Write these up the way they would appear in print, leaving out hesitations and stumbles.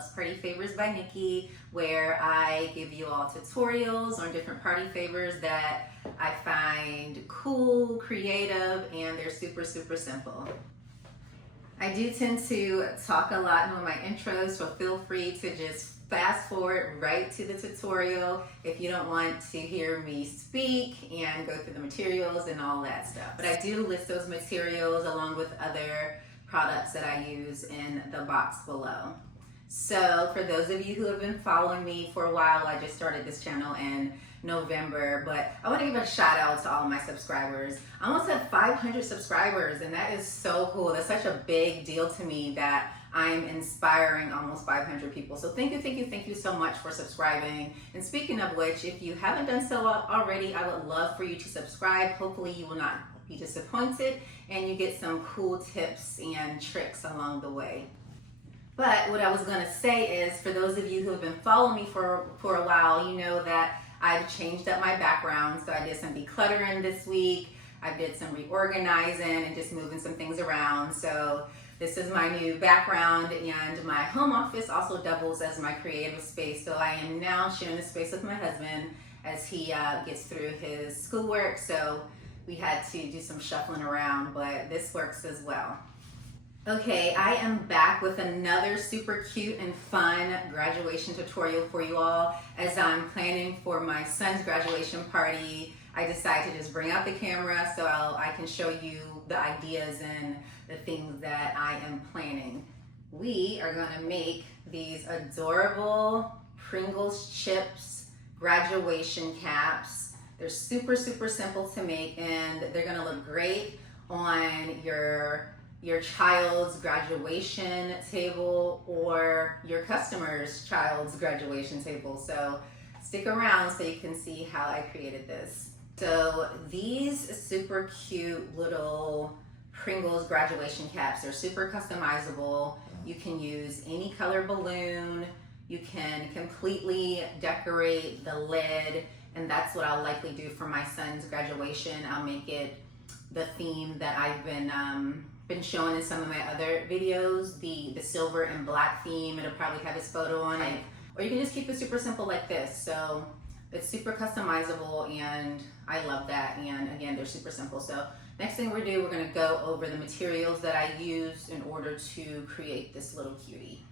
Deluxe Party Favors by Nikki, where I give you all tutorials on different party favors that I find cool, creative, and they're super simple. I do tend to talk a lot in my intros, so feel free to just fast forward right to the tutorial if you don't want to hear me speak and go through the materials and all that stuff. But I do list those materials along with other products that I use in the box below. So for those of you who have been following me for a while, I just started this channel in November, but I want to give a shout out to all of my subscribers. I almost have 500 subscribers, and that is so cool. That's such a big deal to me that I'm inspiring almost 500 people. So thank you so much for subscribing. And speaking of which, if you haven't done so already, I would love for you to subscribe. Hopefully you will not be disappointed and you get some cool tips and tricks along the way. But what I was gonna say is, for those of you who have been following me for a while, you know that I've changed up my background. So I did some decluttering this week. I did some reorganizing and just moving some things around. So this is my new background, and my home office also doubles as my creative space. So I am now sharing the space with my husband as he gets through his schoolwork. So we had to do some shuffling around, but this works as well. Okay, I am back with another super cute and fun graduation tutorial for you all. As I'm planning for my son's graduation party, I decided to just bring out the camera so I can show you the ideas and the things that I am planning. We are gonna make these adorable Pringles chips graduation caps. They're super simple to make, and they're gonna look great on your child's graduation table or your customer's child's graduation table. So stick around so you can see how I created this. So these super cute little Pringles graduation caps are super customizable. You can use any color balloon. You can completely decorate the lid, and that's what I'll likely do for my son's graduation. I'll make it the theme that I've been showing in some of my other videos, the silver and black theme. It'll probably have his photo on it. Or you can just keep it super simple like this. So it's super customizable, and I love that. And again, they're super simple. So next thing we're gonna go over the materials that I used in order to create this little cutie.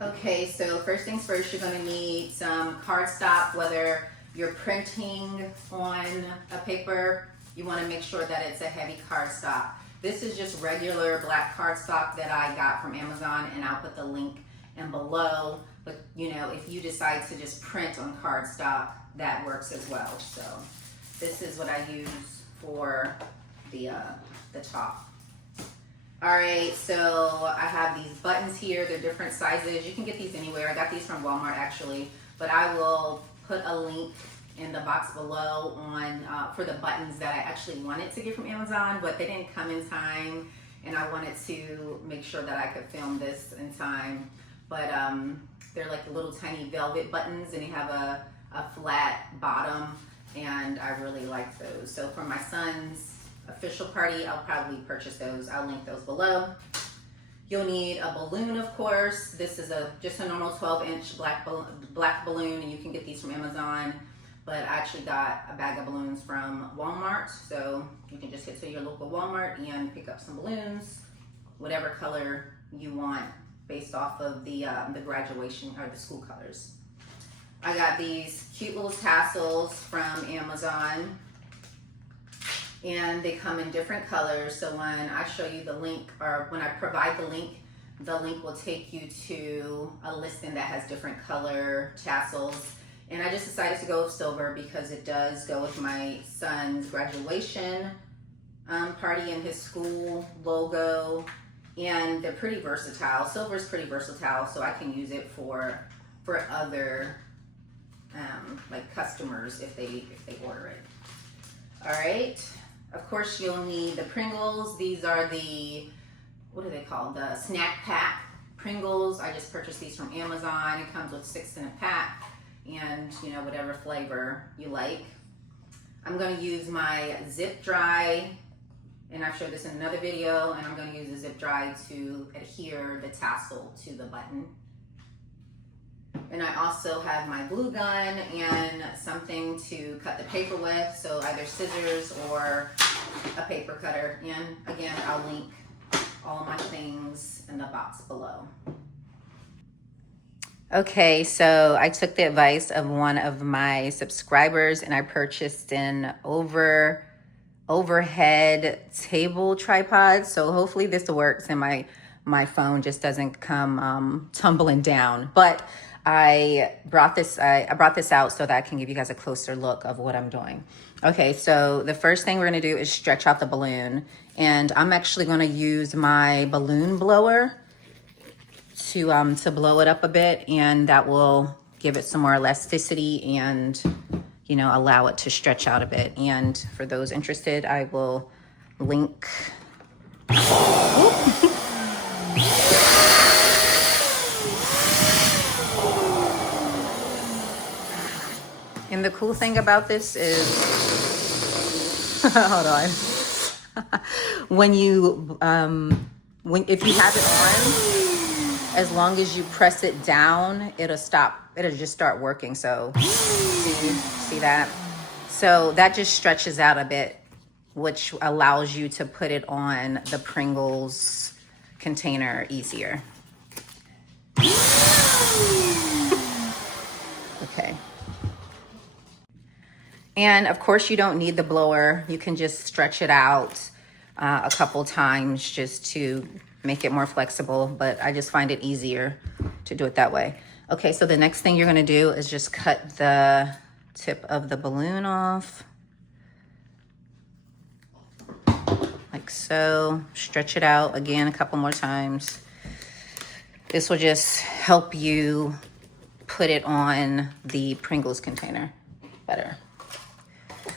Okay, so first things first, you're gonna need some cardstock. Whether you're printing on a paper, you wanna make sure that it's a heavy cardstock. This is just regular black cardstock that I got from Amazon, and I'll put the link in below. But you know, if you decide to just print on cardstock, that works as well. So this is what I use for the top. All right, so I have these buttons here. They're different sizes. You can get these anywhere. I got these from Walmart actually, but I will put a link in the box below on for the buttons that I actually wanted to get from Amazon, but they didn't come in time, and I wanted to make sure that I could film this in time. But they're like the little tiny velvet buttons, and they have a flat bottom, and I really like those. So for my son's official party, I'll probably purchase those. I'll link those below. You'll need a balloon, of course. This is just a normal 12-inch black balloon, and you can get these from Amazon. But I actually got a bag of balloons from Walmart, so you can just head to your local Walmart and pick up some balloons, whatever color you want, based off of the graduation or the school colors. I got these cute little tassels from Amazon, and they come in different colors. So when I show you the link, or when I provide the link will take you to a listing that has different color tassels. And I just decided to go with silver because it does go with my son's graduation party and his school logo, and they're pretty versatile. Silver is pretty versatile, so I can use it for other like customers if they order it. All right, of course you'll need the Pringles. These are the, what are they called? The snack pack Pringles. I just purchased these from Amazon. It comes with 6 in a pack, and you know, whatever flavor you like. I'm going to use my zip dry, and I've showed this in another video, and I'm going to use the zip dry to adhere the tassel to the button. And I also have my glue gun and something to cut the paper with, so either scissors or a paper cutter. And again, I'll link all of my things in the box below. Okay, so I took the advice of one of my subscribers and I purchased an overhead table tripod. So hopefully this works and my phone just doesn't come tumbling down. But I brought this out so that I can give you guys a closer look of what I'm doing. Okay, so the first thing we're gonna do is stretch out the balloon. And I'm actually gonna use my balloon blower to blow it up a bit, and that will give it some more elasticity and, you know, allow it to stretch out a bit. And for those interested, I will link. And the cool thing about this is, hold on. When you, if you have it on, as long as you press it down, it'll stop. It'll just start working. So see that? So that just stretches out a bit, which allows you to put it on the Pringles container easier. Okay. And of course you don't need the blower. You can just stretch it out a couple times just to make it more flexible, but I just find it easier to do it that way. Okay, so the next thing you're gonna do is just cut the tip of the balloon off. Like so. Stretch it out again a couple more times. This will just help you put it on the Pringles container better.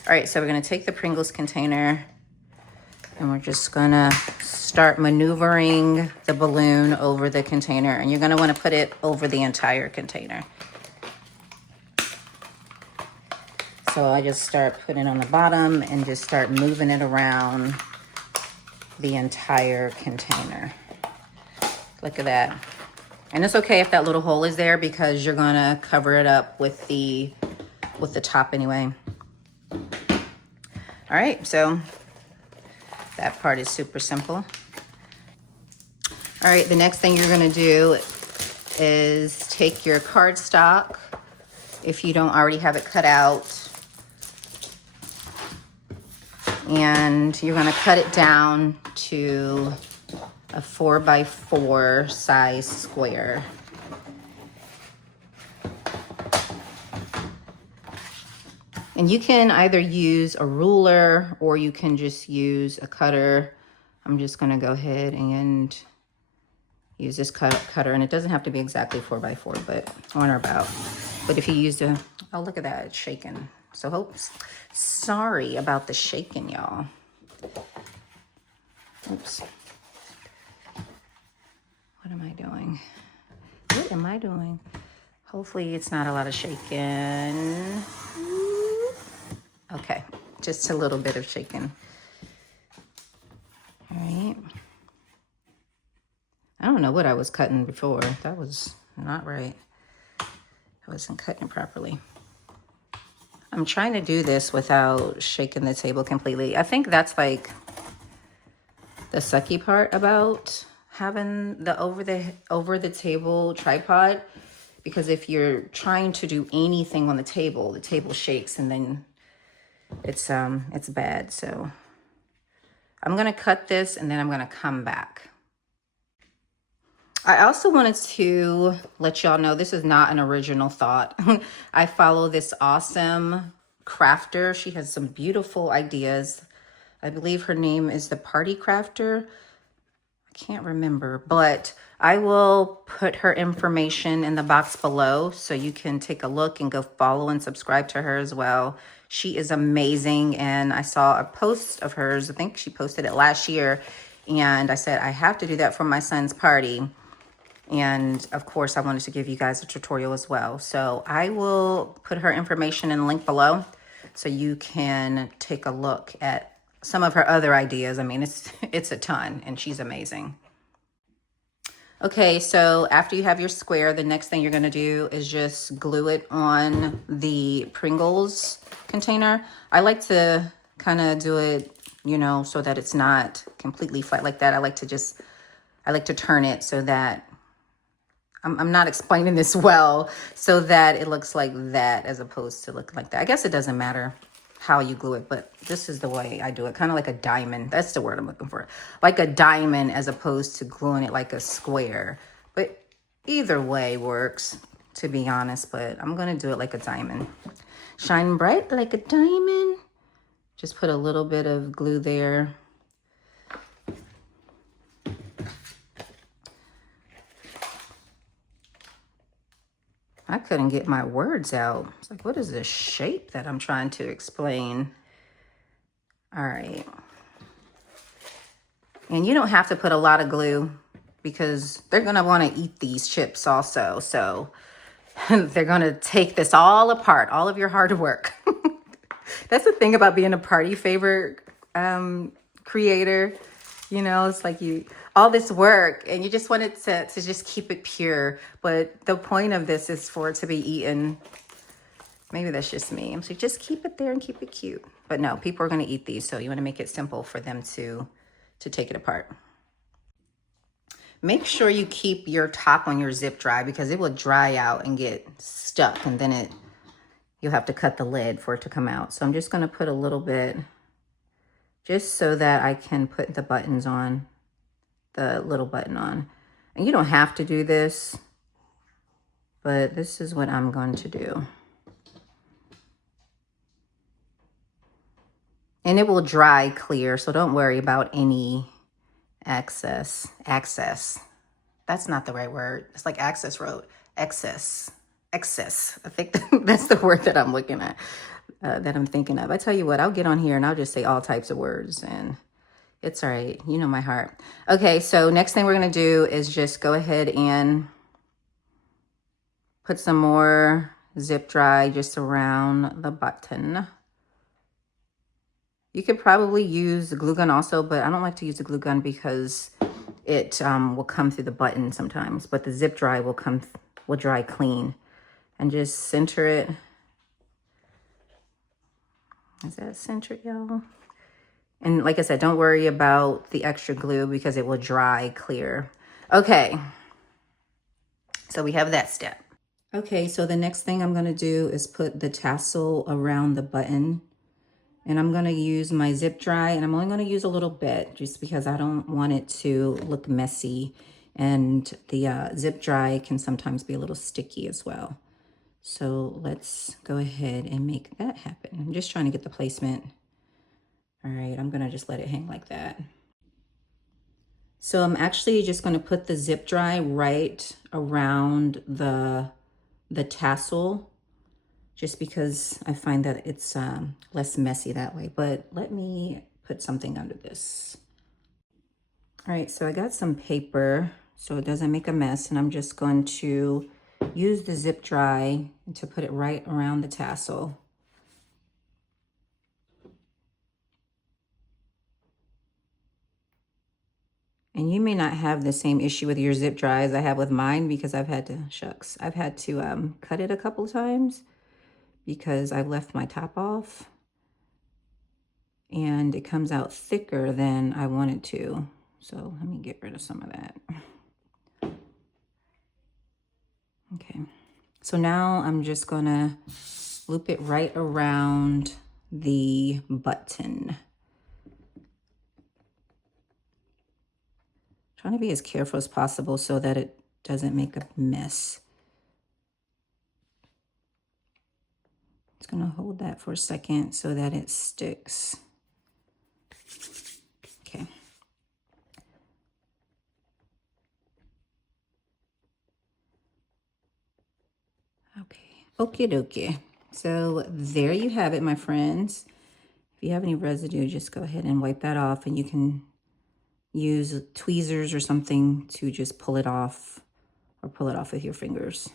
All right, so we're gonna take the Pringles container and we're just gonna start maneuvering the balloon over the container, and you're gonna wanna put it over the entire container. So I just start putting it on the bottom and just start moving it around the entire container. Look at that. And it's okay if that little hole is there because you're gonna cover it up with the top anyway. All right, so that part is super simple. All right, the next thing you're gonna do is take your cardstock, if you don't already have it cut out, and you're gonna cut it down to a 4x4 size square. And you can either use a ruler or you can just use a cutter. I'm just gonna go ahead and use this cutter, and it doesn't have to be exactly 4x4, but on or about. But if you use oh, look at that, it's shaking. So sorry about the shaking, y'all. Oops. What am I doing? What am I doing? Hopefully it's not a lot of shaking. Okay, just a little bit of shaking. All right. I don't know what I was cutting before. That was not right. I wasn't cutting properly. I'm trying to do this without shaking the table completely. I think that's like the sucky part about having the over the table tripod, because if you're trying to do anything on the table shakes and then it's bad. So I'm gonna cut this and then I'm gonna come back. I also wanted to let y'all know this is not an original thought. I follow this awesome crafter. She has some beautiful ideas. I believe her name is the Party Crafter. I can't remember, but I will put her information in the box below so you can take a look and go follow and subscribe to her as well. She is amazing, and I saw a post of hers. I think she posted it last year, and I said, I have to do that for my son's party. And of course, I wanted to give you guys a tutorial as well. So I will put her information in the link below so you can take a look at some of her other ideas. I mean, it's a ton, and she's amazing. Okay, so after you have your square, the next thing you're gonna do is just glue it on the Pringles container. I like to kind of do it, you know, so that it's not completely flat like that. I like to turn it so that, I'm not explaining this well, so that it looks like that as opposed to looking like that. I guess it doesn't matter how you glue it, but this is the way I do it. Kind of like a diamond. That's the word I'm looking for. Like a diamond as opposed to gluing it like a square. But either way works, to be honest, but I'm going to do it like a diamond. Shine bright like a diamond. Just put a little bit of glue there. I couldn't get my words out. It's like, what is this shape that I'm trying to explain? All right. And you don't have to put a lot of glue because they're going to want to eat these chips also. So they're going to take this all apart, all of your hard work. That's the thing about being a party favor creator. You know, it's like all this work and you just want it to just keep it pure. But the point of this is for it to be eaten. Maybe that's just me. So just keep it there and keep it cute. But no, people are going to eat these. So you want to make it simple for them to take it apart. Make sure you keep your top on your zip dry because it will dry out and get stuck. And then you'll have to cut the lid for it to come out. So I'm just going to put a little bit just so that I can put the buttons on, the little button on. And you don't have to do this, but this is what I'm going to do. And it will dry clear, so don't worry about any excess. That's not the right word. It's like access road. Excess. I think that's the word that I'm looking at, that I'm thinking of. I tell you what, I'll get on here and I'll just say all types of words and it's all right. You know my heart. Okay, so next thing we're going to do is just go ahead and put some more zip dry just around the button. You could probably use the glue gun also, but I don't like to use the glue gun because it will come through the button sometimes. But the zip dry will dry clean. And just center it. Is that centered, y'all? And like I said, don't worry about the extra glue because it will dry clear. Okay. So we have that step. Okay, so the next thing I'm going to do is put the tassel around the button. And I'm going to use my zip dry, and I'm only going to use a little bit just because I don't want it to look messy. And the zip dry can sometimes be a little sticky as well. So let's go ahead and make that happen. I'm just trying to get the placement. All right, I'm going to just let it hang like that. So I'm actually just going to put the zip dry right around the tassel, just because I find that it's less messy that way. But let me put something under this. All right, so I got some paper so it doesn't make a mess, and I'm just going to use the zip dry to put it right around the tassel. And you may not have the same issue with your zip dry as I have with mine because I've had to cut it a couple of times because I've left my top off and it comes out thicker than I want it to. So let me get rid of some of that. Okay, so now I'm just gonna loop it right around the button. Trying to be as careful as possible so that it doesn't make a mess. Just gonna hold that for a second so that it sticks. Okay. Okay, okie dokie. So there you have it, my friends. If you have any residue, just go ahead and wipe that off, and you can use tweezers or something to just pull it off, or pull it off with your fingers.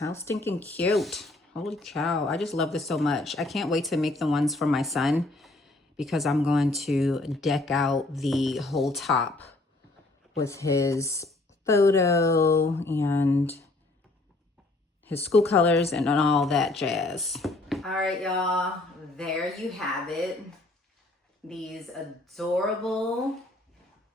How stinking cute. Holy cow, I just love this so much. I can't wait to make the ones for my son because I'm going to deck out the whole top with his photo and his school colors and all that jazz. All right, y'all, there you have it. These adorable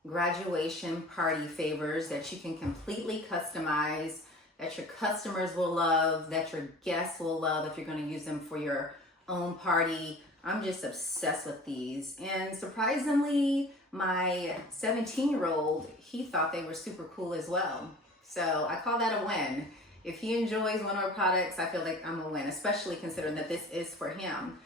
graduation party favors that you can completely customize, that your customers will love, that your guests will love if you're going to use them for your own party. I'm just obsessed with these. And surprisingly, my 17-year-old, he thought they were super cool as well. So I call that a win. If he enjoys one of our products, I feel like I'm a win, especially considering that this is for him.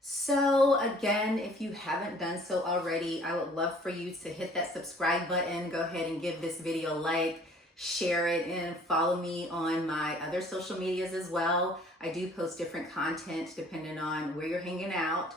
So again, if you haven't done so already, I would love for you to hit that subscribe button. Go ahead and give this video a like, share it, and follow me on my other social medias as well. I do post different content depending on where you're hanging out.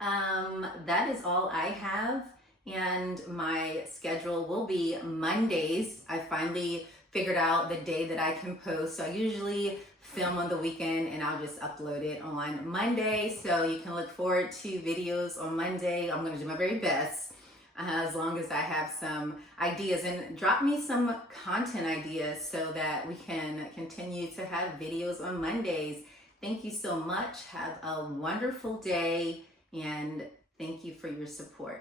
That is all I have, and my schedule will be Mondays. I finally figured out the day that I can post. So I usually film on the weekend and I'll just upload it on Monday. So you can look forward to videos on Monday. I'm gonna do my very best as long as I have some ideas, and drop me some content ideas so that we can continue to have videos on Mondays. Thank you so much. Have a wonderful day, and thank you for your support.